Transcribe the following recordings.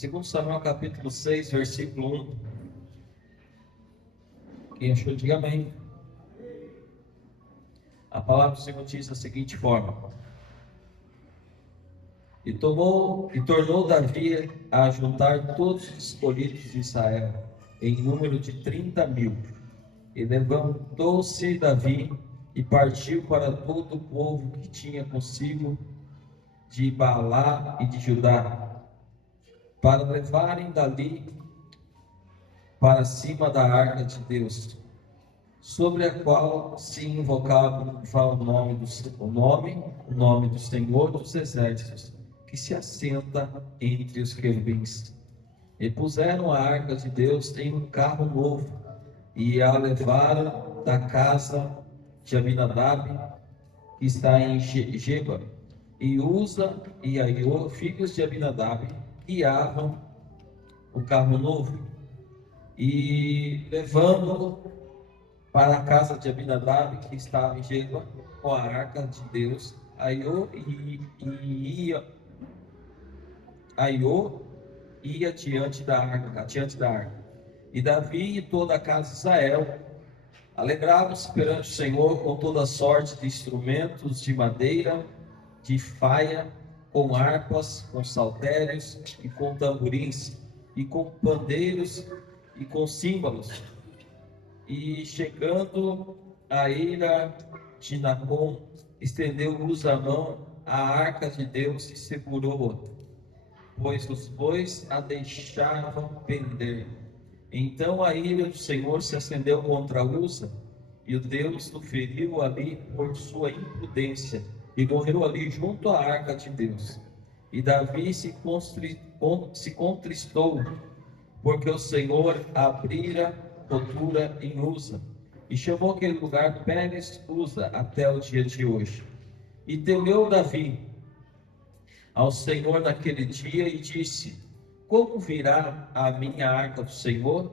Segundo Samuel capítulo 6, versículo 1. Quem achou, diga amém. A palavra do Senhor diz da seguinte forma: E tornou Davi a juntar todos os escolhidos de Israel, em número de 30.000. E levantou-se Davi e partiu para todo o povo que tinha consigo de Baalá e de Judá, para levarem dali para cima da arca de Deus, sobre a qual se invocava o nome do Senhor dos Exércitos, que se assenta entre os querubins. E puseram a arca de Deus em um carro novo, e a levaram da casa de Abinadab, que está em Geba. E Uza e Aiô, filhos de Abinadab, guiavam o carro novo, e levando para a casa de Abinadab, que estava em Geba, com a arca de Deus, Aiô ia diante da arca. E Davi e toda a casa de Israel alegravam-se perante o Senhor com toda sorte de instrumentos de madeira, de faia, com harpas, com saltérios e com tamborins, e com pandeiros e com símbolos. E chegando a eira de Nacon, estendeu-vos a mão à arca de Deus e segurou-a, pois os bois a deixavam pender. Então a ira do Senhor se acendeu contra Uza, e o Deus o feriu ali por sua imprudência, e morreu ali junto à arca de Deus. E Davi se contristou, porque o Senhor abrira rotura em Uza, e chamou aquele lugar Pérez Uza até o dia de hoje. E temeu Davi ao Senhor naquele dia e disse: como virá a minha arca do Senhor?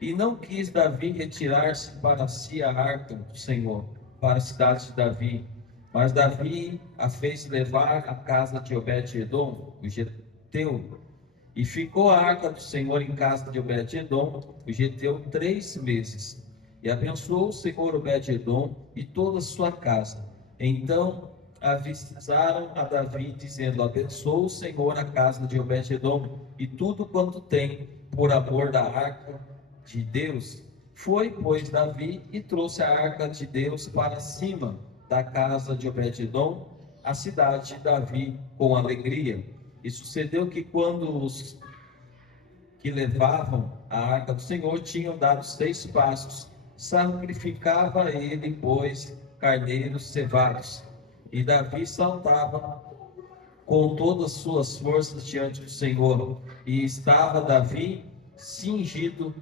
E não quis Davi retirar-se para si a arca do Senhor, para a cidade de Davi, mas Davi a fez levar à casa de Obed-edom, o geteu. E ficou a arca do Senhor em casa de Obed-edom, o geteu, 3 meses. E abençoou o Senhor Obed-edom e toda a sua casa. Então avisaram a Davi, dizendo: abençoa o Senhor a casa de Obed-edom e tudo quanto tem, por amor da arca de Deus. Foi, pois, Davi e trouxe a arca de Deus para cima da casa de Obed-edom, a cidade de Davi, com alegria. E sucedeu que quando os que levavam a arca do Senhor tinham dado 6 passos, sacrificava ele, pois, carneiros cevados. E Davi saltava com todas as suas forças diante do Senhor. E estava Davi cingido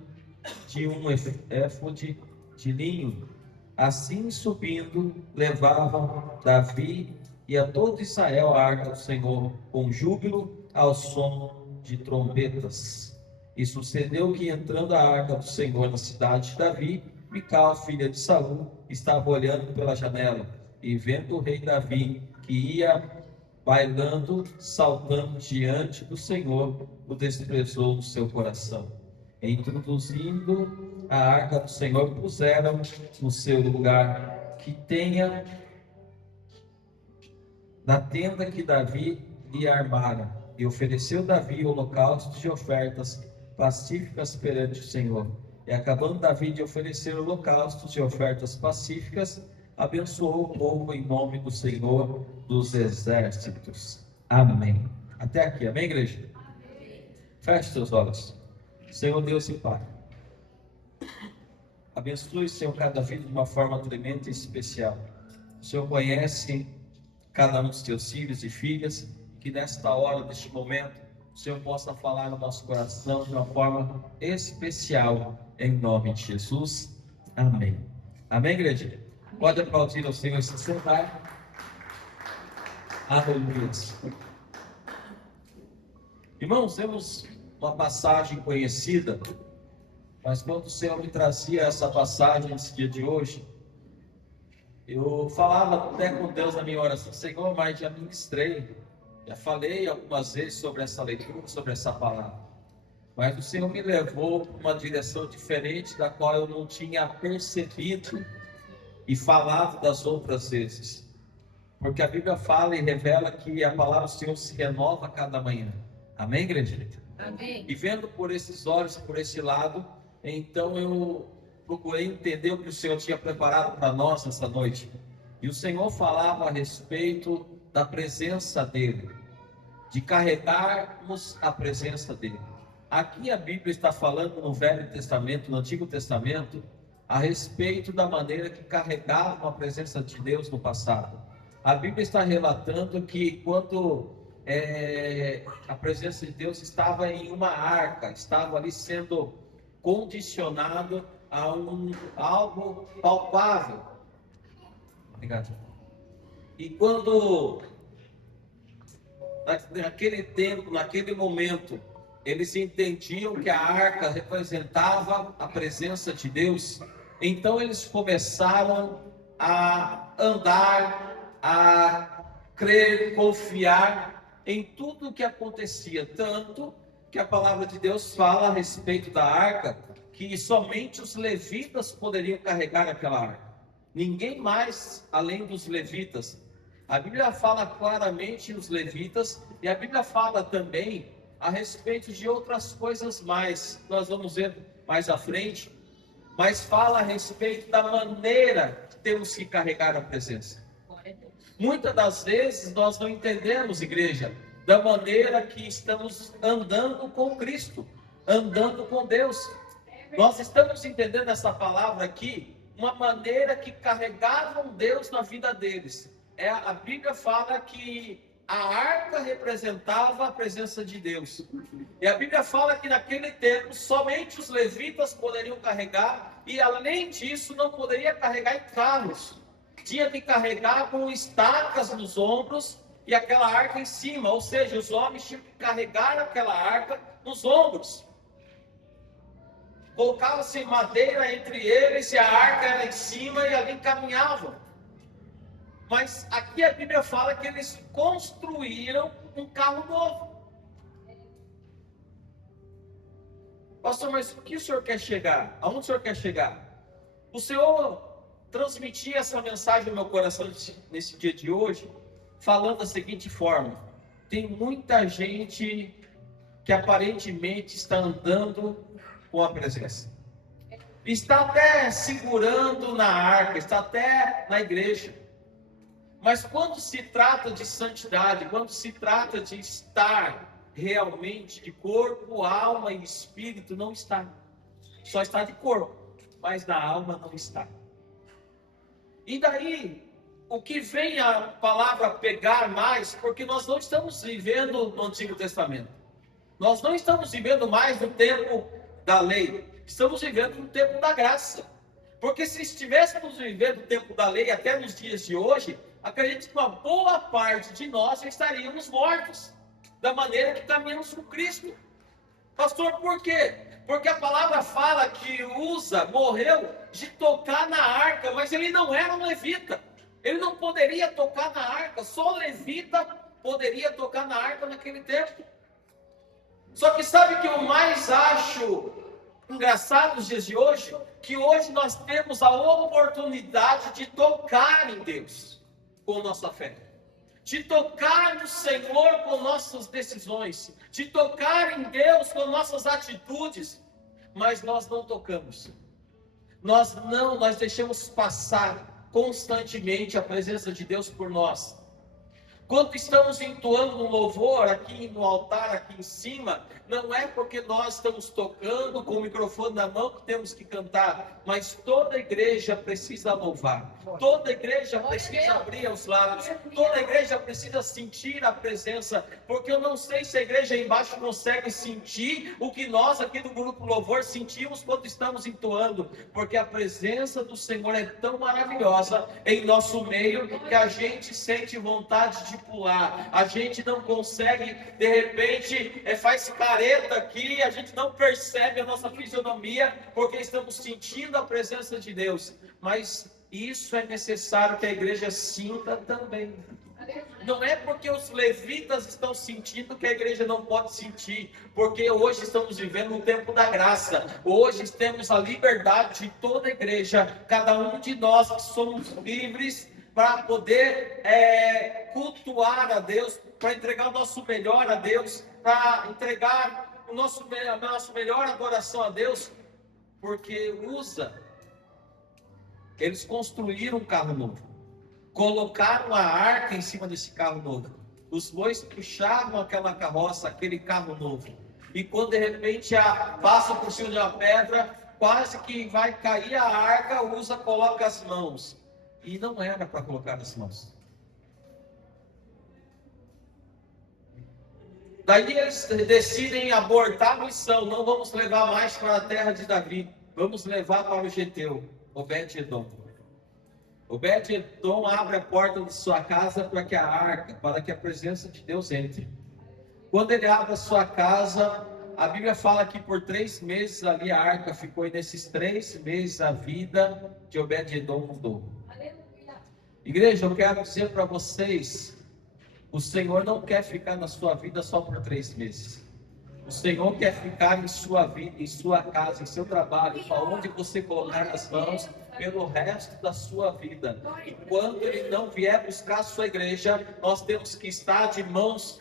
de um éfode de linho. Assim subindo, levavam Davi e a todo Israel a arca do Senhor, com júbilo ao som de trombetas. E sucedeu que, entrando a arca do Senhor na cidade de Davi, Mical, filha de Saul, estava olhando pela janela, e vendo o rei Davi, que ia bailando, saltando diante do Senhor, o desprezou no seu coração. Introduzindo a arca do Senhor, puseram no seu lugar que tenha na tenda que Davi lhe armara, e ofereceu Davi holocaustos de ofertas pacíficas perante o Senhor. E acabando Davi de oferecer holocaustos e ofertas pacíficas, abençoou o povo em nome do Senhor dos Exércitos. Amém. Até aqui, amém, igreja? Amém. Feche seus olhos. Senhor Deus e Pai, abençoe, Senhor, cada vida de uma forma tremenda e especial. O Senhor conhece cada um dos teus filhos e filhas, que nesta hora, neste momento, o Senhor possa falar no nosso coração de uma forma especial, em nome de Jesus. Amém. Amém, igreja? Pode aplaudir ao Senhor e se sentar. Aleluia. Irmãos, temos uma passagem conhecida, mas quando o Senhor me trazia essa passagem nesse dia de hoje, eu falava até com Deus na minha oração: Senhor, mas já ministrei Já falei algumas vezes sobre essa leitura, sobre essa palavra. Mas o Senhor me levou para uma direção diferente da qual eu não tinha percebido e falado das outras vezes. Porque a Bíblia fala e revela que a palavra do Senhor se renova a cada manhã. Amém, igreja? Amém. E vendo por esses olhos, por esse lado, então eu procurei entender o que o Senhor tinha preparado para nós essa noite. E o Senhor falava a respeito da presença dEle, de carregarmos a presença dEle. Aqui a Bíblia está falando no Velho Testamento, no Antigo Testamento, a respeito da maneira que carregavam a presença de Deus no passado. A Bíblia está relatando que quando a presença de Deus estava em uma arca, estava ali sendo condicionado a algo palpável. Obrigado. E quando, naquele tempo, naquele momento, eles entendiam que a arca representava a presença de Deus, então eles começaram a andar, a crer, confiar em tudo o que acontecia, tanto que a palavra de Deus fala a respeito da arca, que somente os levitas poderiam carregar aquela arca, ninguém mais além dos levitas. A Bíblia fala claramente nos levitas, e a Bíblia fala também a respeito de outras coisas mais, nós vamos ver mais à frente, mas fala a respeito da maneira que temos que carregar a presença. Muitas das vezes nós não entendemos, igreja, da maneira que estamos andando com Cristo, andando com Deus. Nós estamos entendendo essa palavra aqui, uma maneira que carregavam Deus na vida deles. A Bíblia fala que a arca representava a presença de Deus. E a Bíblia fala que naquele tempo somente os levitas poderiam carregar, e além disso não poderia carregar em carros. Tinha que carregar com estacas nos ombros e aquela arca em cima, ou seja, os homens tinham que carregar aquela arca nos ombros. Colocava-se madeira entre eles e a arca era em cima e ali caminhavam. Mas aqui a Bíblia fala que eles construíram um carro novo. Pastor, mas o que o senhor quer chegar? Aonde o senhor quer chegar? O Senhor transmitia essa mensagem no meu coração nesse dia de hoje, falando da seguinte forma: tem muita gente que aparentemente está andando com a presença, está até segurando na arca, está até na igreja, mas quando se trata de santidade, quando se trata de estar realmente de corpo, alma e espírito, não está. Só está de corpo, mas na alma não está. E daí, o que vem a palavra pegar mais, porque nós não estamos vivendo no Antigo Testamento. Nós não estamos vivendo mais no tempo da lei. Estamos vivendo no tempo da graça. Porque se estivéssemos vivendo o tempo da lei até nos dias de hoje, acredito que uma boa parte de nós já estaríamos mortos, da maneira que caminhamos com Cristo. Pastor, por quê? Porque a palavra fala que Uza morreu de tocar na arca, mas ele não era um levita. Ele não poderia tocar na arca, só o levita poderia tocar na arca naquele tempo. Só que sabe o que eu mais acho engraçado nos dias de hoje? Que hoje nós temos a oportunidade de tocar em Deus com nossa fé, de tocar no Senhor com nossas decisões, de tocar em Deus com nossas atitudes, mas nós não tocamos. Nós deixamos passar constantemente a presença de Deus por nós. Quando estamos entoando um louvor aqui no altar, aqui em cima, não é porque nós estamos tocando com o microfone na mão que temos que cantar, mas toda igreja precisa louvar, toda igreja precisa abrir os lábios, toda igreja precisa sentir a presença, porque eu não sei se a igreja aí embaixo consegue sentir o que nós aqui do Grupo Louvor sentimos quando estamos entoando, porque a presença do Senhor é tão maravilhosa em nosso meio que a gente sente vontade de pular, a gente não consegue, de repente, faz careta aqui, a gente não percebe a nossa fisionomia, porque estamos sentindo a presença de Deus, mas isso é necessário que a igreja sinta também. Não é porque os levitas estão sentindo que a igreja não pode sentir, porque hoje estamos vivendo um tempo da graça. Hoje temos a liberdade de toda a igreja, cada um de nós que somos livres para poder cultuar a Deus, para entregar o nosso melhor a Deus, para entregar a nossa melhor adoração a Deus, porque eles construíram um carro novo. Colocaram a arca em cima desse carro novo. Os bois puxavam aquela carroça, aquele carro novo. E quando de repente passa por cima de uma pedra, quase que vai cair a arca, Uza coloca as mãos. E não era para colocar as mãos. Daí eles decidem abortar a missão. Não vamos levar mais para a terra de Davi. Vamos levar para o Geteu, Obed-edom. Obed-edom abre a porta de sua casa para que a presença de Deus entre. Quando ele abre a sua casa, a Bíblia fala que por 3 meses ali a arca ficou, e nesses 3 meses a vida de Obed-edom mudou. Igreja, eu quero dizer para vocês, o Senhor não quer ficar na sua vida só por 3 meses. O Senhor quer ficar em sua vida, em sua casa, em seu trabalho, para onde você colocar as mãos, pelo resto da sua vida. E quando Ele não vier buscar a sua igreja, nós temos que estar de mãos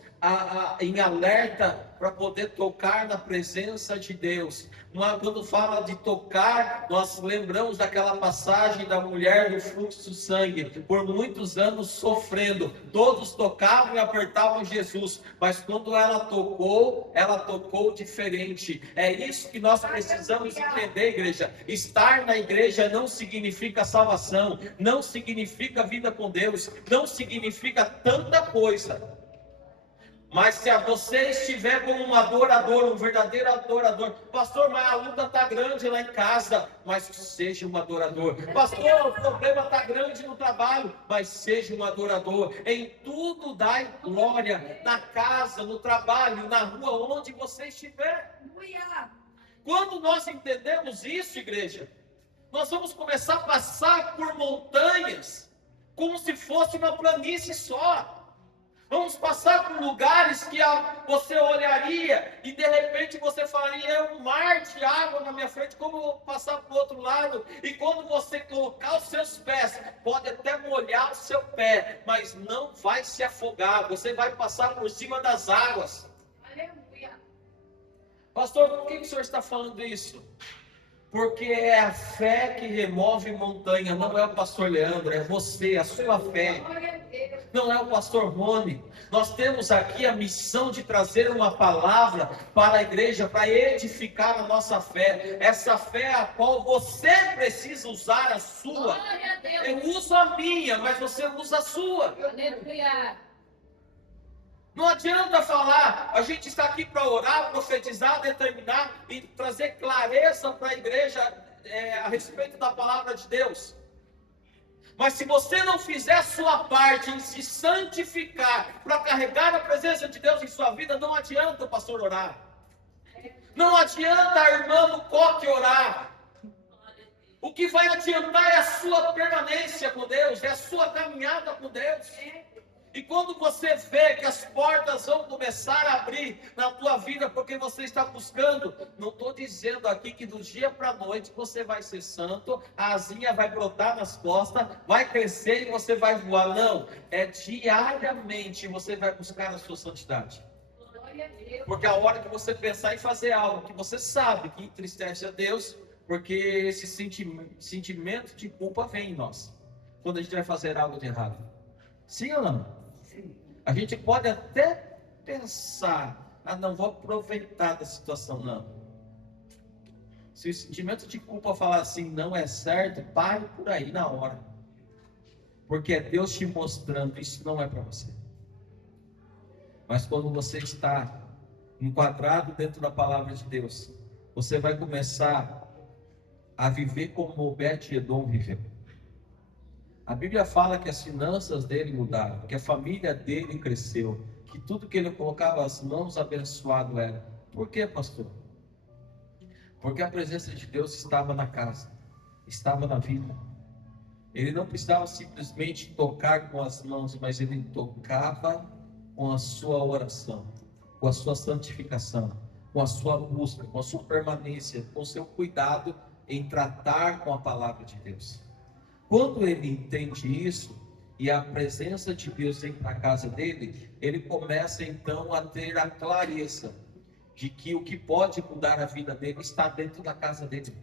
em alerta para poder tocar na presença de Deus. Quando fala de tocar, nós lembramos daquela passagem da mulher do fluxo de sangue, por muitos anos sofrendo. Todos tocavam e apertavam Jesus, mas quando ela tocou diferente. É isso que nós precisamos entender, igreja. Estar na igreja não significa salvação, não significa vida com Deus, não significa tanta coisa. Mas se você estiver como um adorador, um verdadeiro adorador, pastor, mas a luta está grande lá em casa, mas seja um adorador. Pastor, o problema está grande no trabalho, mas seja um adorador. Em tudo dai glória, na casa, no trabalho, na rua, onde você estiver. Quando nós entendemos isso, igreja, nós vamos começar a passar por montanhas, como se fosse uma planície só. Vamos passar por lugares que você olharia e de repente você falaria, é um mar de água na minha frente, como eu vou passar para o outro lado? E quando você colocar os seus pés, pode até molhar o seu pé, mas não vai se afogar, você vai passar por cima das águas. Aleluia. Pastor, por que o senhor está falando isso? Porque é a fé que remove montanha, não é o pastor Leandro, é você, a sua fé. Não é o pastor Rony. Nós temos aqui a missão de trazer uma palavra para a igreja, para edificar a nossa fé. Essa fé a qual você precisa usar a sua. Eu uso a minha, mas você usa a sua. Não adianta falar, a gente está aqui para orar, profetizar, determinar e trazer clareza para a igreja a respeito da palavra de Deus. Mas se você não fizer a sua parte em se santificar para carregar a presença de Deus em sua vida, não adianta o pastor orar. Não adianta a irmã no coque orar. O que vai adiantar é a sua permanência com Deus, é a sua caminhada com Deus. E quando você vê que as portas vão começar a abrir na tua vida, porque você está buscando, não estou dizendo aqui que do dia para a noite você vai ser santo, a asinha vai brotar nas costas, vai crescer e você vai voar. Não, é diariamente você vai buscar a sua santidade. Porque a hora que você pensar em fazer algo que você sabe que entristece a Deus, porque esse sentimento de culpa vem em nós, quando a gente vai fazer algo de errado. Sim ou não? A gente pode até pensar, não vou aproveitar da situação, não. Se o sentimento de culpa falar assim, não é certo, pare por aí na hora. Porque é Deus te mostrando, isso não é para você. Mas quando você está enquadrado dentro da palavra de Deus, você vai começar a viver como Obed-edom viveu. A Bíblia fala que as finanças dele mudaram, que a família dele cresceu, que tudo que ele colocava as mãos abençoado era. Por quê, pastor? Porque a presença de Deus estava na casa, estava na vida. Ele não precisava simplesmente tocar com as mãos, mas ele tocava com a sua oração, com a sua santificação, com a sua busca, com a sua permanência, com o seu cuidado em tratar com a palavra de Deus. Quando ele entende isso, e a presença de Deus vem para a casa dele, ele começa então a ter a clareza de que o que pode mudar a vida dele está dentro da casa dele.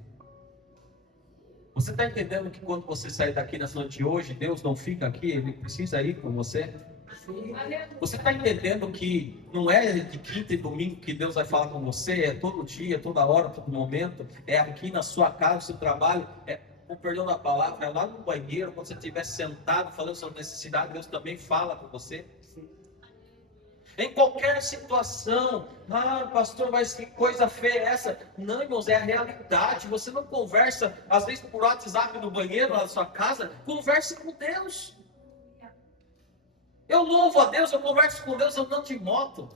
Você está entendendo que quando você sair daqui na noite de hoje, Deus não fica aqui, Ele precisa ir com você? Sim. Você está entendendo que não é de quinta e domingo que Deus vai falar com você, é todo dia, toda hora, todo momento, é aqui na sua casa, no seu trabalho, com perdão da palavra, é lá no banheiro, quando você estiver sentado falando sobre necessidade, Deus também fala com você. Em qualquer situação, pastor, mas que coisa feia é essa? Não, irmãos, é a realidade. Você não conversa, às vezes por WhatsApp no banheiro, lá na sua casa, converse com Deus. Eu louvo a Deus, eu converso com Deus andando de moto.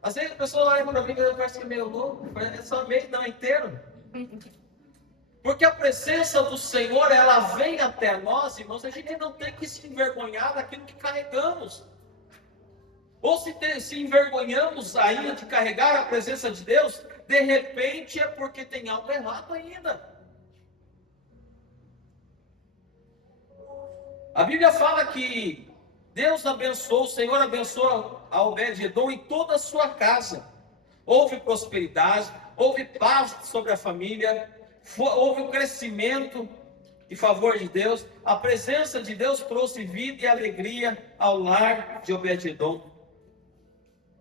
Às vezes a pessoa olha para mim e parece que é meio louco, é só meio, não, inteiro. Porque a presença do Senhor, ela vem até nós, irmãos, a gente não tem que se envergonhar daquilo que carregamos. Ou se envergonhamos ainda de carregar a presença de Deus, de repente é porque tem algo errado ainda. A Bíblia fala que Deus abençoou, o Senhor abençoou a Obed-Edom em toda a sua casa. Houve prosperidade, houve paz sobre a família, houve um crescimento em favor de Deus. A presença de Deus trouxe vida e alegria ao lar de Obed-Edom.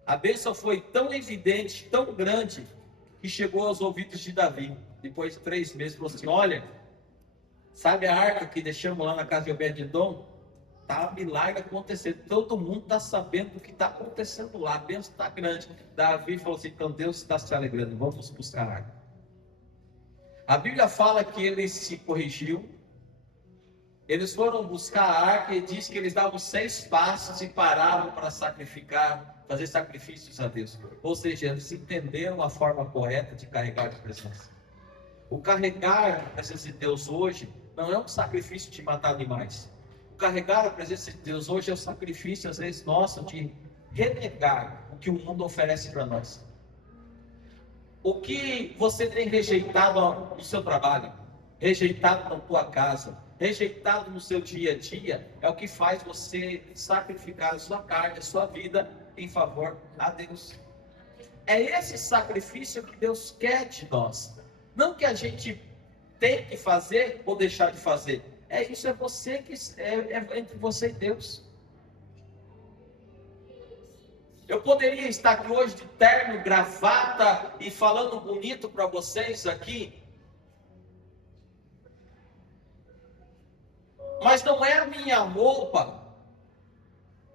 A bênção foi tão evidente, tão grande, que chegou aos ouvidos de Davi. Depois de 3 meses, falou assim: olha, sabe a arca que deixamos lá na casa de Obed-Edom? Está milagre acontecendo. Todo mundo está sabendo o que está acontecendo lá. A bênção está grande. Davi falou assim: então Deus está se alegrando, vamos buscar a arca. A Bíblia fala que ele se corrigiu. Eles foram buscar a arca e diz que eles davam 6 passos e paravam para sacrificar, fazer sacrifícios a Deus. Ou seja, eles entenderam a forma correta de carregar a presença. O carregar a presença de Deus hoje não é um sacrifício de matar animais. O carregar a presença de Deus hoje é um sacrifício, às vezes, nosso, de renegar o que o mundo oferece para nós. O que você tem rejeitado no seu trabalho, rejeitado na tua casa, rejeitado no seu dia a dia, é o que faz você sacrificar a sua carne, a sua vida em favor a Deus. É esse sacrifício que Deus quer de nós. Não que a gente tem que fazer ou deixar de fazer. É isso, é você que é entre você e Deus. Eu poderia estar aqui hoje de terno, gravata e falando bonito para vocês aqui, mas não é a minha roupa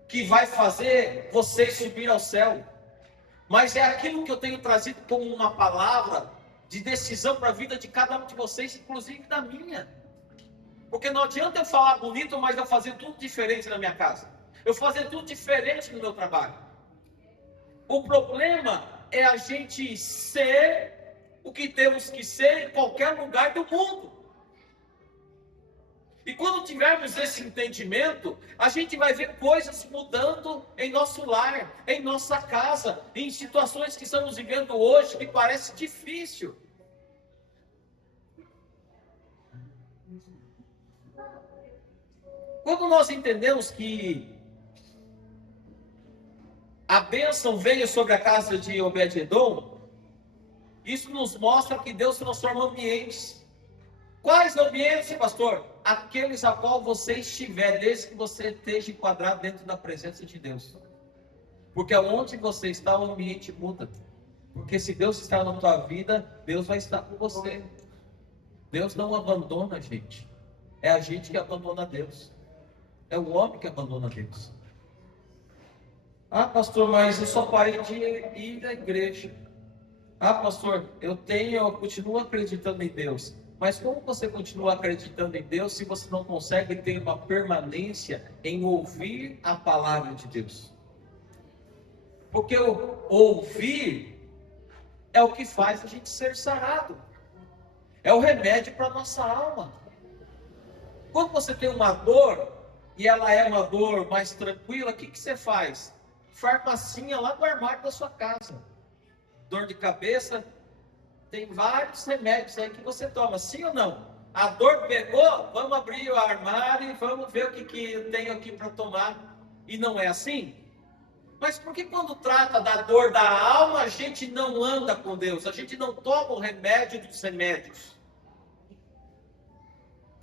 que vai fazer vocês subir ao céu, mas é aquilo que eu tenho trazido como uma palavra de decisão para a vida de cada um de vocês, inclusive da minha. Porque não adianta eu falar bonito, mas eu fazer tudo diferente na minha casa, eu fazer tudo diferente no meu trabalho. O problema é a gente ser o que temos que ser em qualquer lugar do mundo. E quando tivermos esse entendimento, a gente vai ver coisas mudando em nosso lar, em nossa casa, em situações que estamos vivendo hoje que parece difícil. Quando nós entendemos que a bênção veio sobre a casa de Obed-Edom, isso nos mostra que Deus transforma ambientes. Quais ambientes, pastor? Aqueles a qual você estiver, desde que você esteja enquadrado dentro da presença de Deus. Porque onde você está, o ambiente muda. Porque se Deus está na tua vida, Deus vai estar com você. Deus não abandona a gente. É a gente que abandona Deus. É o homem que abandona Deus. Pastor, mas eu só parei de ir à igreja. Pastor, eu continuo acreditando em Deus. Mas como você continua acreditando em Deus se você não consegue ter uma permanência em ouvir a palavra de Deus? Porque o ouvir é o que faz a gente ser sarado. É o remédio para a nossa alma. Quando você tem uma dor, e ela é uma dor mais tranquila, o que você faz? Farmacinha lá no armário da sua casa. Dor de cabeça, tem vários remédios aí que você toma, sim ou não? A dor pegou, vamos abrir o armário e vamos ver o que eu tenho aqui para tomar. E não é assim? Mas por que quando trata da dor da alma, a gente não anda com Deus? A gente não toma o remédio dos remédios?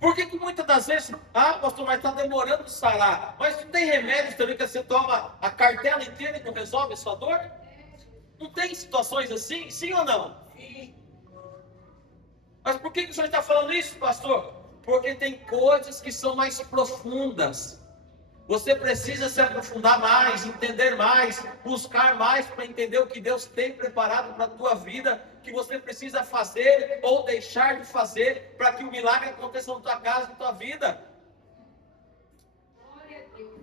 Por que muitas das vezes, pastor, mas está demorando de sarar. Mas não tem remédio também que você toma a cartela inteira e não resolve a sua dor? Não tem situações assim? Sim ou não? Sim. Mas por que o senhor está falando isso, pastor? Porque tem coisas que são mais profundas. Você precisa se aprofundar mais, entender mais, buscar mais para entender o que Deus tem preparado para a tua vida, que você precisa fazer ou deixar de fazer para que o milagre aconteça na tua casa, na tua vida.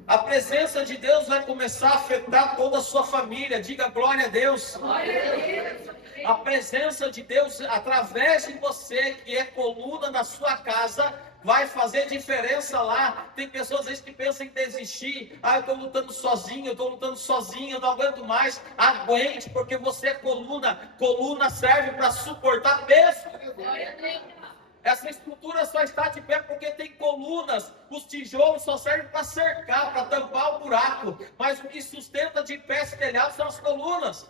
A presença de Deus vai começar a afetar toda a sua família. Diga glória a Deus. Glória a Deus. A presença de Deus através de você, que é coluna na sua casa, vai fazer diferença lá. Tem pessoas às vezes que pensam em desistir. Eu estou lutando sozinho, eu não aguento mais. Aguente, porque você é coluna. Coluna serve para suportar peso. Essa estrutura só está de pé porque tem colunas. Os tijolos só servem para cercar, para tampar o buraco. Mas o que sustenta de pé esse telhado são as colunas.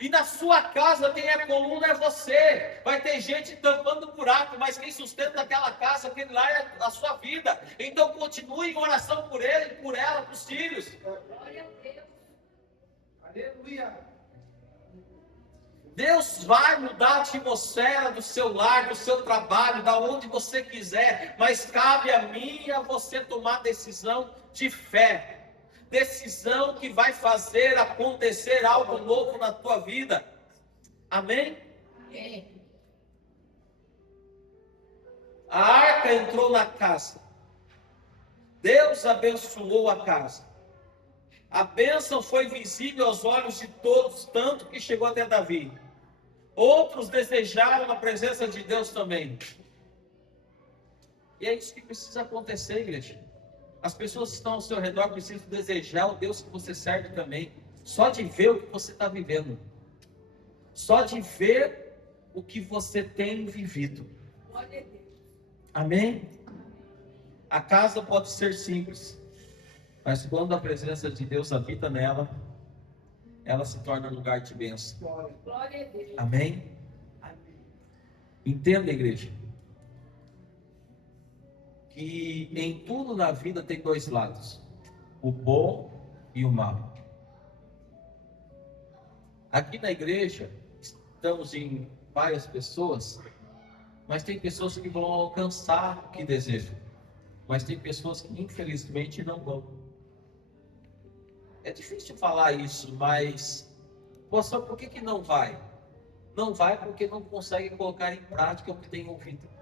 E na sua casa quem é coluna é você. Vai ter gente tampando o buraco, mas quem sustenta aquela casa, aquele lá é a sua vida. Então continue em oração por ele, por ela, por os filhos. Glória a Deus. Aleluia. Deus vai mudar a atmosfera do seu lar, do seu trabalho, da onde você quiser, mas cabe a mim e a você tomar decisão de fé. Decisão que vai fazer acontecer algo novo na tua vida. Amém? Amém. A arca entrou na casa. Deus abençoou a casa. A bênção foi visível aos olhos de todos, tanto que chegou até Davi. Outros desejaram a presença de Deus também. E é isso que precisa acontecer, igreja. As pessoas que estão ao seu redor precisam desejar o Deus que você serve também. Só de ver o que você está vivendo. Só de ver o que você tem vivido. Amém? A casa pode ser simples, mas quando a presença de Deus habita nela, ela se torna um lugar de bênção. Glória a Deus. Amém? Amém. Entenda, igreja, que em tudo na vida tem dois lados, o bom e o mal. Aqui na igreja, estamos em várias pessoas, mas tem pessoas que vão alcançar o que desejam, mas tem pessoas que infelizmente não vão. É difícil falar isso, mas pastor, por que não vai? Não vai porque não consegue colocar em prática o que tem ouvido.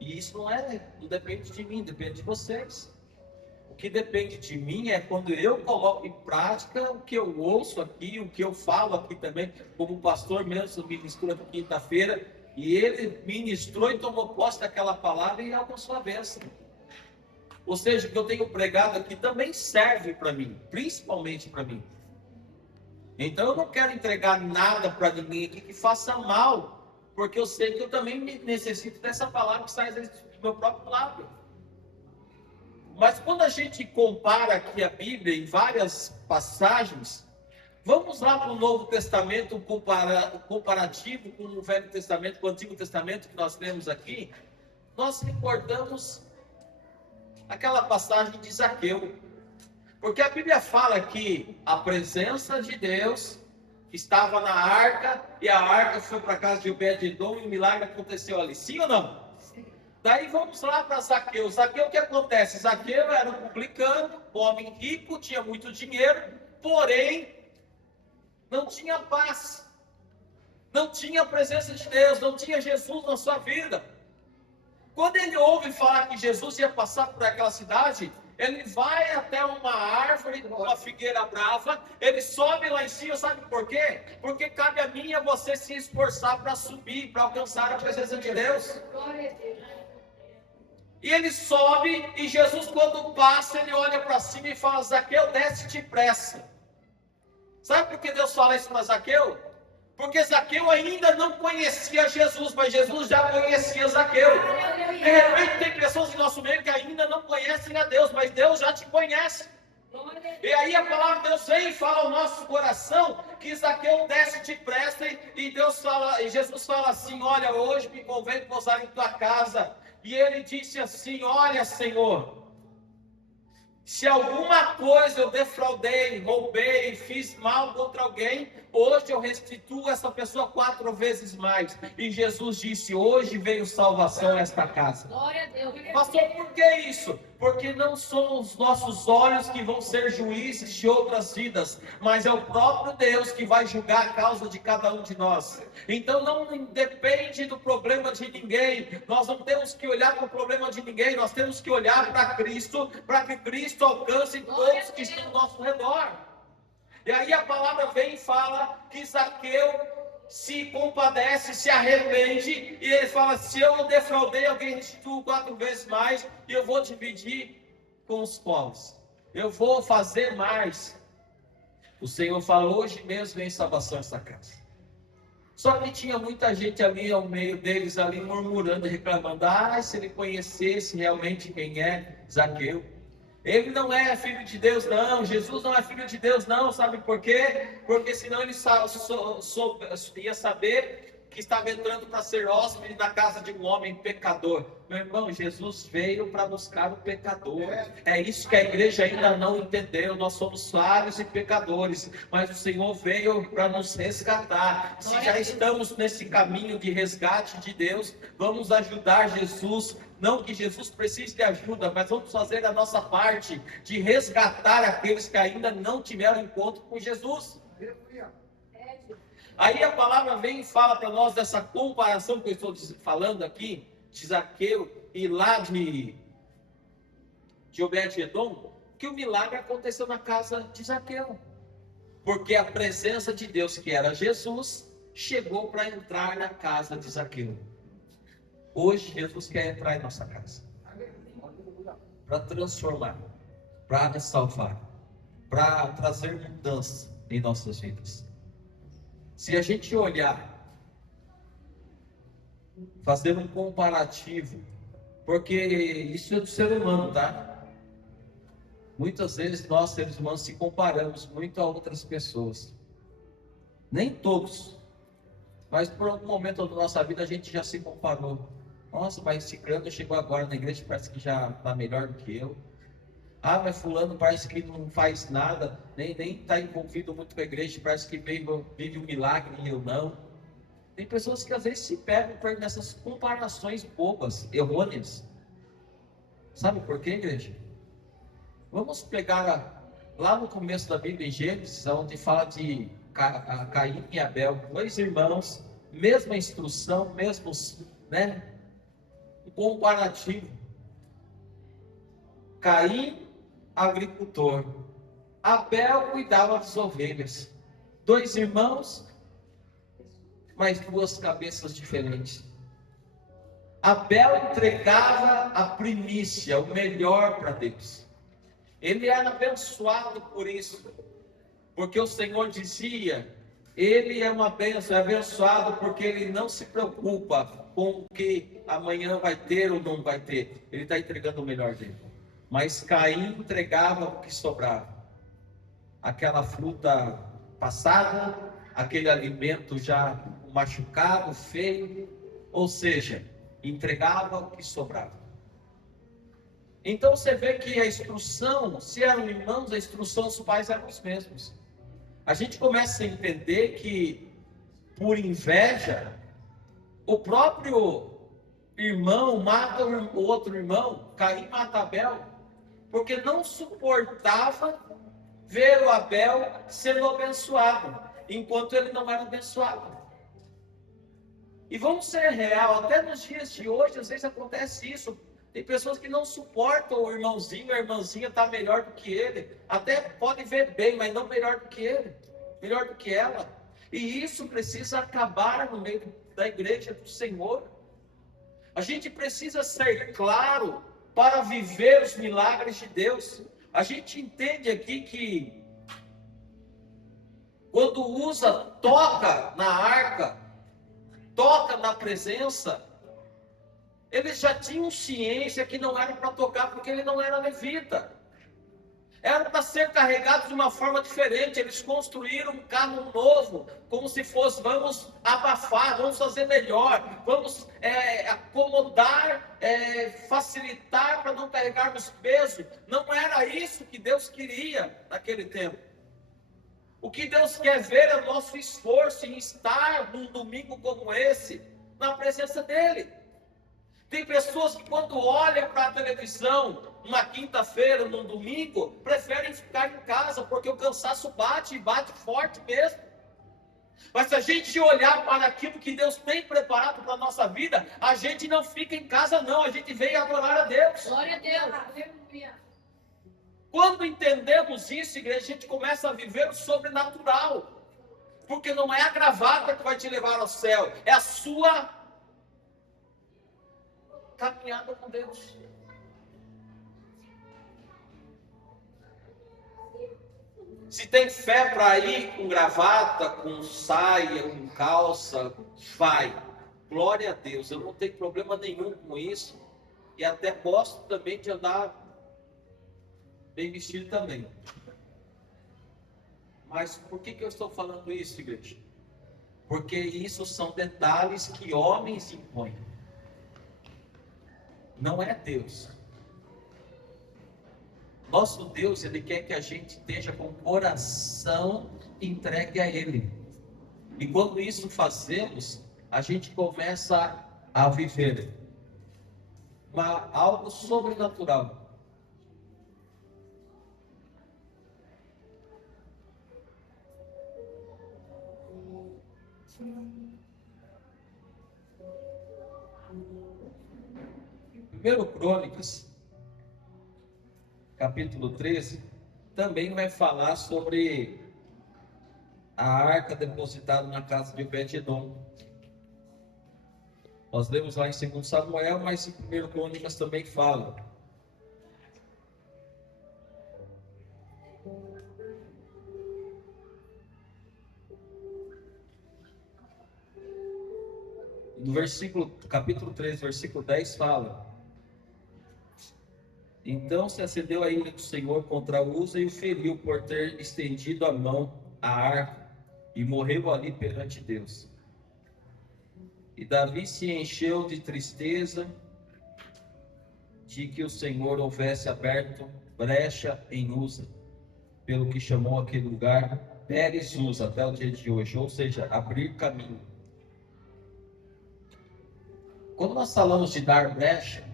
E isso não depende de mim, depende de vocês. O que depende de mim é quando eu coloco em prática o que eu ouço aqui, o que eu falo aqui também, como o pastor mesmo ministrou aqui quinta-feira, e ele ministrou e tomou posse daquela palavra e alcançou a bênção. Ou seja, o que eu tenho pregado aqui também serve para mim, principalmente para mim. Então eu não quero entregar nada para ninguém aqui que faça mal, porque eu sei que eu também necessito dessa palavra que sai do meu próprio lábio. Mas quando a gente compara aqui a Bíblia em várias passagens, vamos lá para o Novo Testamento, um comparativo com o Velho Testamento, com o Antigo Testamento que nós temos aqui, nós recordamos aquela passagem de Zaqueu. Porque a Bíblia fala que a presença de Deus estava na arca, e a arca foi para a casa de Obed-edom, e o milagre aconteceu ali. Sim ou não? Sim. Daí vamos lá para Zaqueu. Zaqueu, o que acontece? Zaqueu era um publicano, homem rico, tinha muito dinheiro, porém não tinha paz, não tinha a presença de Deus, não tinha Jesus na sua vida. Quando ele ouve falar que Jesus ia passar por aquela cidade, ele vai até uma árvore, uma figueira brava, ele sobe lá em cima, sabe por quê? Porque cabe a mim e a você se esforçar para subir, para alcançar a presença de Deus. E ele sobe, e Jesus, quando passa, ele olha para cima e fala: Zaqueu, desce depressa. Sabe por que Deus fala isso para Zaqueu? Porque Zaqueu ainda não conhecia Jesus, mas Jesus já conhecia Zaqueu. De repente tem pessoas em nosso meio que ainda não conhecem a Deus, mas Deus já te conhece. E aí a palavra de Deus vem e fala ao nosso coração que Zaqueu desce depressa, e Deus fala, e Jesus fala assim: olha, hoje me convém pousar em tua casa. E ele disse assim: olha, Senhor, se alguma coisa eu defraudei, roubei, fiz mal contra alguém, hoje eu restituo essa pessoa 4 vezes mais. E Jesus disse: hoje veio salvação a esta casa. Glória a Deus. Pastor, por que isso? Porque não são os nossos olhos que vão ser juízes de outras vidas, mas é o próprio Deus que vai julgar a causa de cada um de nós. Então não depende do problema de ninguém, nós não temos que olhar para o problema de ninguém, nós temos que olhar para Cristo, para que Cristo alcance todos que estão ao nosso redor. E aí a palavra vem e fala que Zaqueu se compadece, se arrepende, e ele fala: se eu defraudei alguém, restituo 4 vezes mais, e eu vou dividir com os pobres, eu vou fazer mais. O Senhor falou: hoje mesmo vem salvação essa casa. Só que tinha muita gente ali ao meio deles, ali murmurando e reclamando: se ele conhecesse realmente quem é Zaqueu, ele não é filho de Deus não, Jesus não é filho de Deus não. Sabe por quê? Porque senão ele ia saber que estava entrando para ser hóspede na casa de um homem pecador. Meu irmão, Jesus veio para buscar o pecador. É isso que a igreja ainda não entendeu. Nós somos falhos e pecadores, mas o Senhor veio para nos resgatar. Se já estamos nesse caminho de resgate de Deus, vamos ajudar Jesus. Não que Jesus precise de ajuda, mas vamos fazer a nossa parte de resgatar aqueles que ainda não tiveram encontro com Jesus. Aí a palavra vem e fala para nós dessa comparação que eu estou falando aqui, de Zaqueu e lá de Obed-Edom, que o milagre aconteceu na casa de Zaqueu. Porque a presença de Deus, que era Jesus, chegou para entrar na casa de Zaqueu. Hoje Jesus quer entrar em nossa casa, para transformar, para nos salvar, para trazer mudança em nossas vidas. Se a gente olhar, fazer um comparativo, porque isso é do ser humano, tá? Muitas vezes nós, seres humanos, se comparamos muito a outras pessoas. Nem todos, mas por algum momento da nossa vida a gente já se comparou. Nossa, mas esse crânio chegou agora na igreja, parece que já está melhor do que eu. Mas fulano parece que não faz nada, nem está envolvido muito com a igreja, parece que vive um milagre e eu não. Tem pessoas que às vezes se pegam nessas comparações bobas, errôneas. Sabe por quê, igreja? Vamos pegar lá no começo da Bíblia, em Gênesis, onde fala de Caim e Abel, 2 irmãos, mesma instrução, mesmos, comparativo. Caim, agricultor, Abel cuidava das ovelhas. 2 irmãos, mas 2 cabeças diferentes. Abel entregava a primícia, o melhor para Deus. Ele era abençoado por isso, porque o Senhor dizia: ele é uma bênção, é abençoado porque ele não se preocupa com o que amanhã vai ter ou não vai ter. Ele está entregando o melhor dele. Mas Caim entregava o que sobrava. Aquela fruta passada, aquele alimento já machucado, feio, ou seja, entregava o que sobrava. Então você vê que a instrução, se eram irmãos, a instrução dos pais eram os mesmos. A gente começa a entender que, por inveja, o próprio irmão mata o outro irmão. Caim mata Abel, porque não suportava ver o Abel sendo abençoado, enquanto ele não era abençoado. E vamos ser real, até nos dias de hoje, às vezes acontece isso. Tem pessoas que não suportam o irmãozinho, a irmãzinha está melhor do que ele. Até pode ver bem, mas não melhor do que ele, melhor do que ela. E isso precisa acabar no meio da igreja do Senhor. A gente precisa ser claro para viver os milagres de Deus. A gente entende aqui que quando usa, toca na arca, toca na presença, eles já tinham ciência que não era para tocar, porque ele não era levita. Era para ser carregado de uma forma diferente. Eles construíram um carro novo, como se fosse, vamos abafar, vamos fazer melhor, vamos acomodar, facilitar para não carregarmos peso. Não era isso que Deus queria naquele tempo. O que Deus quer ver é o nosso esforço em estar num domingo como esse, na presença dEle. Tem pessoas que quando olham para a televisão, numa quinta-feira, num domingo, preferem ficar em casa, porque o cansaço bate, e bate forte mesmo. Mas se a gente olhar para aquilo que Deus tem preparado para a nossa vida, a gente não fica em casa não, a gente veio adorar a Deus. Glória a Deus. Aleluia. Quando entendemos isso, igreja, a gente começa a viver o sobrenatural. Porque não é a gravata que vai te levar ao céu, é a sua caminhada com Deus. Se tem fé para ir com gravata, com saia, com calça, vai. Glória a Deus, eu não tenho problema nenhum com isso. E até gosto também de andar bem vestido também. Mas por que eu estou falando isso, igreja? Porque isso são detalhes que homens impõem. Não é Deus. Nosso Deus, Ele quer que a gente esteja com o coração entregue a Ele. E quando isso fazemos, a gente começa a viver algo sobrenatural. Primeiro Crônicas, capítulo 13, também vai falar sobre a arca depositada na casa de Obed-edom. Nós lemos lá em 2 Samuel, mas em 1 Crônicas também fala. No capítulo 13, versículo 10 fala: então se acendeu a ira do Senhor contra Uza e o feriu por ter estendido a mão à arca, e morreu ali perante Deus. E Davi se encheu de tristeza de que o Senhor houvesse aberto brecha em Uza, pelo que chamou aquele lugar Pérez Uza até o dia de hoje, ou seja, abrir caminho. Quando nós falamos de dar brecha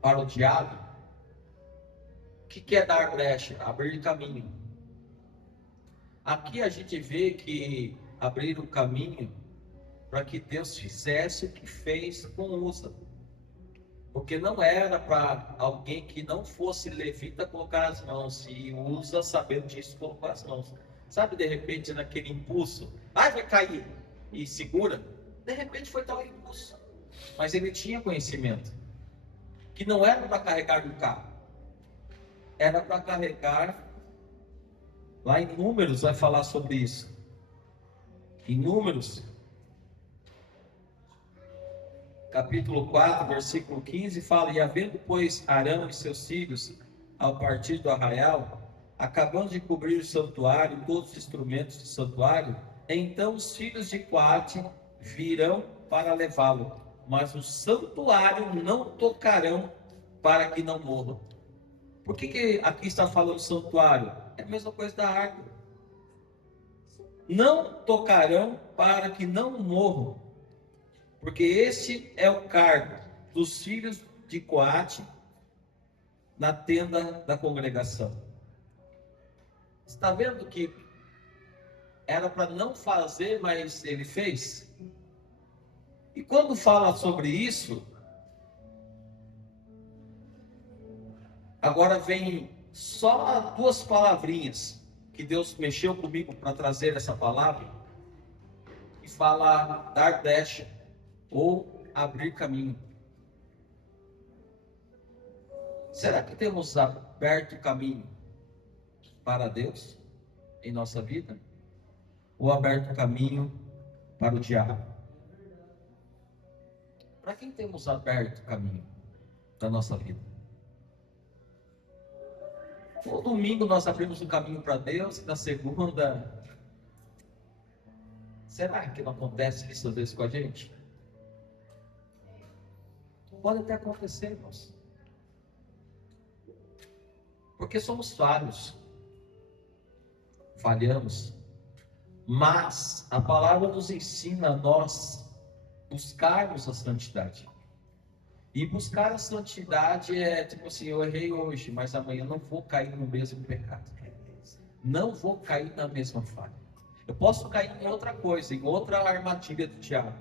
para o diabo, o que é dar brecha? Abrir caminho. Aqui a gente vê que abrir o caminho para que Deus fizesse o que fez com Uza. Porque não era para alguém que não fosse levita colocar as mãos. E Uza, sabendo disso, colocou as mãos. Sabe, de repente, naquele impulso, vai cair, e segura. De repente foi tal impulso. Mas ele tinha conhecimento que não era para carregar no carro. Era para carregar, lá em Números vai falar sobre isso. Em Números, capítulo 4, versículo 15, fala: e havendo, pois, Arão e seus filhos, ao partir do arraial, acabando de cobrir o santuário, todos os instrumentos do santuário, então os filhos de Coate virão para levá-lo, mas o santuário não tocarão, para que não morram. Por que aqui está falando santuário? É a mesma coisa da arca. Não tocarão para que não morram, porque este é o cargo dos filhos de Coate na tenda da congregação. Está vendo que era para não fazer, mas ele fez? E quando fala sobre isso, agora vem só duas palavrinhas que Deus mexeu comigo para trazer essa palavra, e fala dar brecha ou abrir caminho. Será que temos aberto o caminho para Deus em nossa vida? Ou aberto o caminho para o diabo? Para quem temos aberto o caminho da nossa vida? No domingo nós abrimos o caminho para Deus, e na segunda, será que não acontece isso às vezes com a gente? Pode até acontecer, irmãos. Porque somos falhos, falhamos, mas a palavra nos ensina a nós buscarmos a santidade. E buscar a santidade é tipo assim, eu errei hoje, mas amanhã não vou cair no mesmo pecado. Não vou cair na mesma falha. Eu posso cair em outra coisa, em outra armadilha do diabo,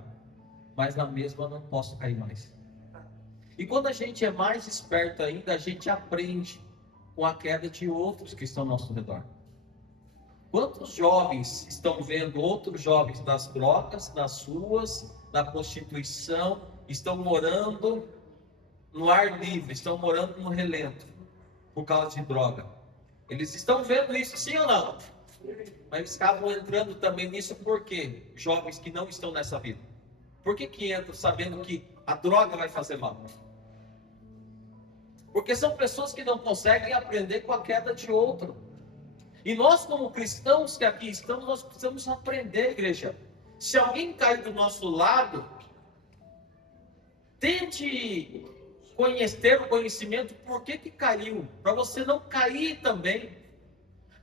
mas na mesma eu não posso cair mais. E quando a gente é mais esperto ainda, a gente aprende com a queda de outros que estão ao nosso redor. Quantos jovens estão vendo outros jovens nas drogas, nas ruas, na prostituição, estão morando no ar livre, estão morando no relento, por causa de droga? Eles estão vendo isso, sim ou não? Mas eles acabam entrando também nisso por quê? Jovens que não estão nessa vida. Por que entram sabendo que a droga vai fazer mal? Porque são pessoas que não conseguem aprender com a queda de outro. E nós, como cristãos que aqui estamos, nós precisamos aprender, igreja. Se alguém cair do nosso lado, tente ter o conhecimento por que caiu, para você não cair também.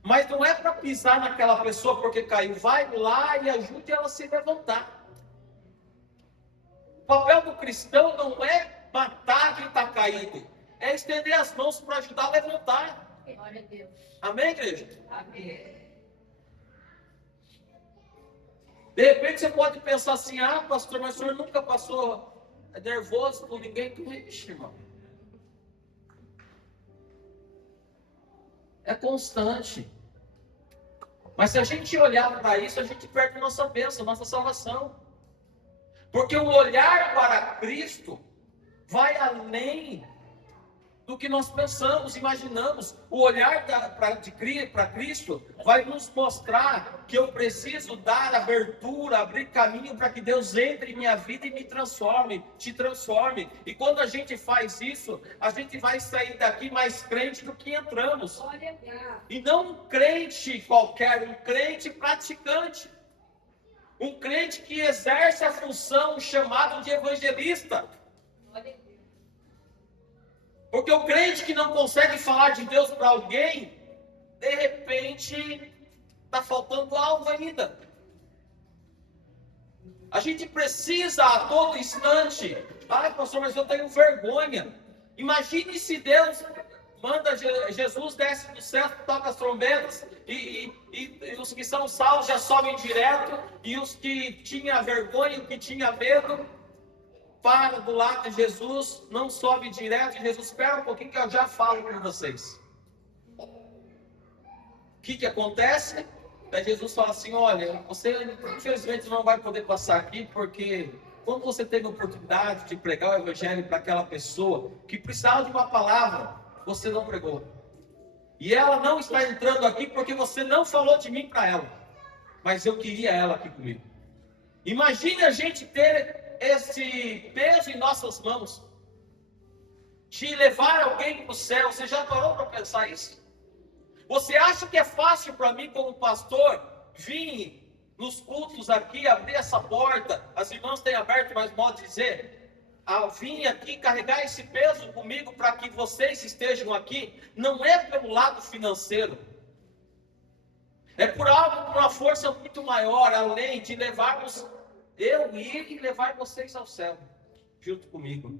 Mas não é para pisar naquela pessoa porque caiu. Vai lá e ajude ela a se levantar. O papel do cristão não é matar quem está caído, é estender as mãos para ajudar a levantar. Glória a Deus. Amém, igreja? Amém. De repente você pode pensar assim, pastor, mas o senhor nunca passou nervoso com ninguém? Ixi, irmão. É constante. Mas se a gente olhar para isso, a gente perde nossa bênção, nossa salvação. Porque o olhar para Cristo vai além do que nós pensamos, imaginamos. O olhar para Cristo vai nos mostrar que eu preciso dar abertura, abrir caminho para que Deus entre em minha vida e me transforme, te transforme. E quando a gente faz isso, a gente vai sair daqui mais crente do que entramos. Glória a Deus. E não um crente qualquer, um crente praticante. Um crente que exerce a função, o chamado de evangelista. Glória a Deus. Porque o crente que não consegue falar de Deus para alguém, de repente, está faltando algo ainda. A gente precisa a todo instante. Pastor, mas eu tenho vergonha. Imagine se Deus manda Jesus desce do céu, toca as trombetas, e os que são salvos já sobem direto, e os que tinham vergonha, os que tinham medo, para do lado de Jesus, não sobe direto. Jesus, espera um pouquinho que eu já falo com vocês. O que acontece? Daí Jesus fala assim, olha, você infelizmente não vai poder passar aqui, porque quando você teve a oportunidade de pregar o evangelho para aquela pessoa que precisava de uma palavra, você não pregou. E ela não está entrando aqui porque você não falou de mim para ela. Mas eu queria ela aqui comigo. Imagine a gente ter esse peso em nossas mãos, de levar alguém para o céu. Você já parou para pensar isso? Você acha que é fácil para mim, como pastor, vir nos cultos aqui, abrir essa porta? As irmãs têm aberto, mas modo de dizer, a vir aqui carregar esse peso comigo para que vocês estejam aqui? Não é pelo lado financeiro, é por algo, por uma força muito maior, além de levarmos eu ir e levar vocês ao céu, junto comigo.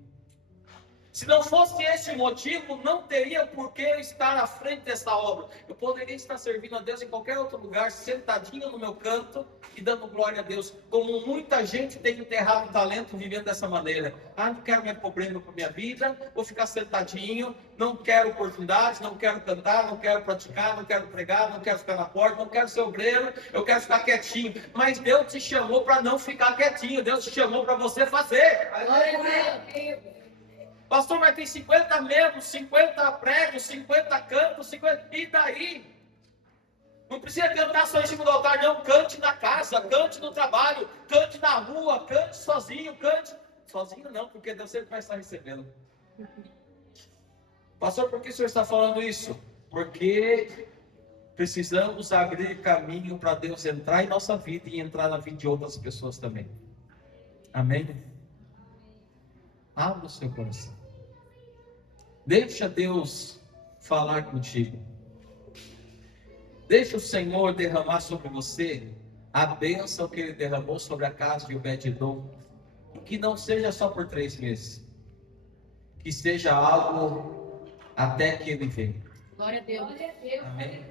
Se não fosse esse o motivo, não teria por que eu estar à frente dessa obra. Eu poderia estar servindo a Deus em qualquer outro lugar, sentadinho no meu canto e dando glória a Deus. Como muita gente tem enterrado o talento vivendo dessa maneira. Não quero mais problema com a minha vida, vou ficar sentadinho, não quero oportunidades, não quero cantar, não quero praticar, não quero pregar, não quero ficar na porta, não quero ser obreiro, eu quero ficar quietinho. Mas Deus te chamou para não ficar quietinho, Deus te chamou para você fazer. Glória a Deus. Pastor, mas tem 50 membros, 50 pregos, 50 cantos, 50... E daí? Não precisa cantar só em cima do altar, não. Cante na casa, cante no trabalho, cante na rua, cante sozinho, cante... Sozinho não, porque Deus sempre vai estar recebendo. Pastor, por que o senhor está falando isso? Porque precisamos abrir caminho para Deus entrar em nossa vida e entrar na vida de outras pessoas também. Amém? Abra o seu coração. Deixa Deus falar contigo. Deixa o Senhor derramar sobre você a bênção que Ele derramou sobre a casa de Obed-Edom. Que não seja só por 3 meses. Que seja algo até que Ele venha. Glória a Deus. Amém?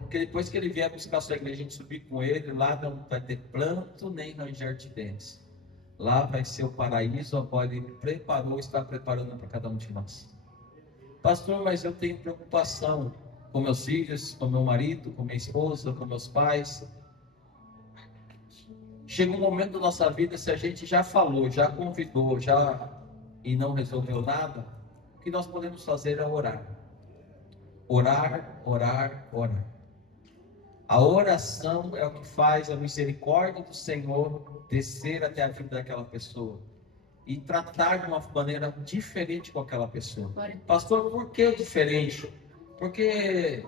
Porque depois que Ele vier buscar a sua igreja, a gente subir com Ele, lá não vai ter pranto nem ranger de dentes. Lá vai ser o paraíso, a qual Ele preparou, está preparando para cada um de nós. Pastor, mas eu tenho preocupação com meus filhos, com meu marido, com minha esposa, com meus pais. Chega um momento da nossa vida, se a gente já falou, já convidou, e não resolveu nada, o que nós podemos fazer é orar. Orar, orar, orar. A oração é o que faz a misericórdia do Senhor descer até a vida daquela pessoa e tratar de uma maneira diferente com aquela pessoa. Pastor, por que diferente? Porque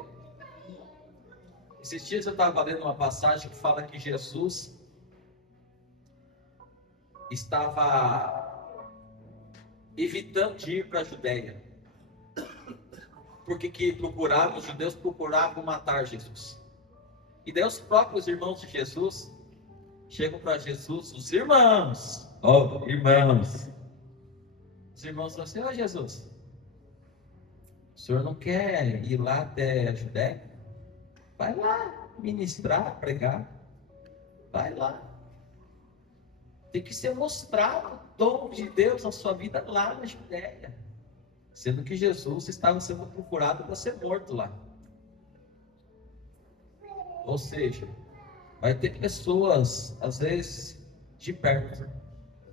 esses dias eu estava lendo uma passagem que fala que Jesus estava evitando de ir para a Judéia, porque os judeus procuravam matar Jesus. E daí os próprios irmãos de Jesus chegam para Jesus, os irmãos, os irmãos falam assim: Jesus, o senhor não quer ir lá até a Judéia? Vai lá ministrar, pregar, vai lá. Tem que ser mostrado o dom de Deus na sua vida lá na Judéia. Sendo que Jesus estava sendo procurado para ser morto lá. Ou seja, vai ter pessoas, às vezes, de perto,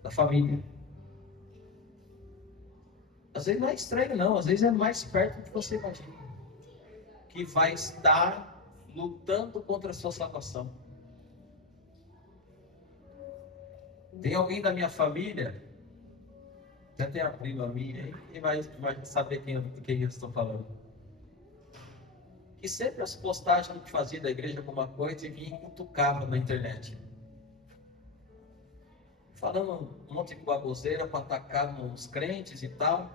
da família. Às vezes não é estranho não, às vezes é mais perto do que você imagina. Que vai estar lutando contra a sua salvação. Tem alguém da minha família, já tem a prima minha aí, e vai saber quem eu estou falando. Que sempre as postagens que a gente fazia da igreja alguma coisa e vinha e cutucava na internet. Falando um monte de baboseira para atacar nos crentes e tal.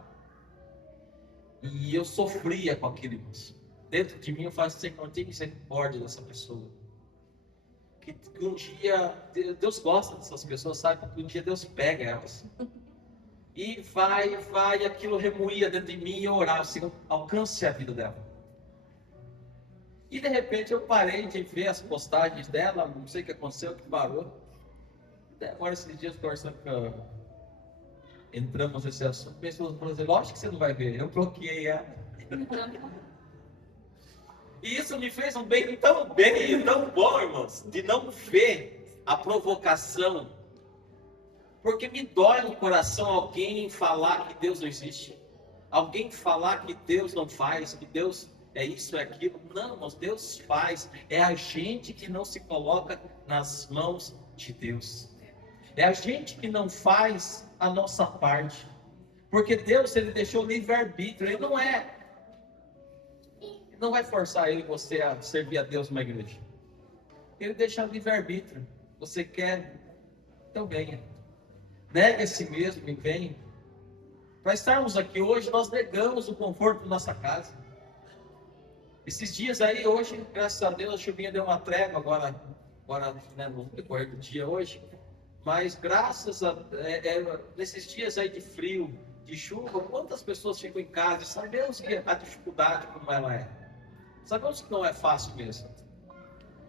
E eu sofria com aquilo. Dentro de mim eu falo: Senhor, tem misericórdia dessa pessoa. Que um dia, Deus gosta dessas pessoas, sabe? Porque um dia Deus pega elas. E vai, aquilo remoía dentro de mim e eu orava: Senhor, alcance a vida dela. E de repente eu parei de ver as postagens dela, não sei o que aconteceu, que parou. Agora esses dias conversando entramos nesse assunto, pessoas falaram assim: lógico que você não vai ver, eu bloqueei ela. E isso me fez um bem tão bom, irmãos, de não ver a provocação, porque me dói no coração alguém falar que Deus não existe, alguém falar que Deus não faz, que Deus é isso, é aquilo. Não, irmãos, Deus faz. É a gente que não se coloca nas mãos de Deus. É a gente que não faz a nossa parte. Porque Deus, Ele deixou livre-arbítrio. Ele não vai forçar você a servir a Deus numa igreja. Ele deixa livre-arbítrio. Você quer? Então venha. Nega a si mesmo e venha. Para estarmos aqui hoje, nós negamos o conforto da nossa casa. Esses dias aí, hoje, graças a Deus, a chuvinha deu uma trégua agora né, no decorrer do dia hoje. Mas graças a nesses dias aí de frio, de chuva, quantas pessoas ficam em casa? Sabemos que a dificuldade como ela é. Sabemos que não é fácil mesmo.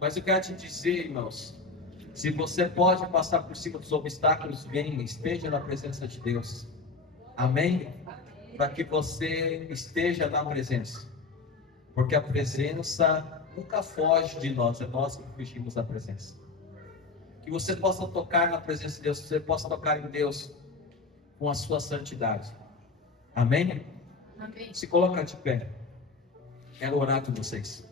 Mas eu quero te dizer, irmãos, se você pode passar por cima dos obstáculos, venha, esteja na presença de Deus. Amém? Para que você esteja na presença. Porque a presença nunca foge de nós, é nós que fugimos da presença. Que você possa tocar na presença de Deus, que você possa tocar em Deus com a sua santidade. Amém? Amém. Se coloca de pé. Quero orar com vocês.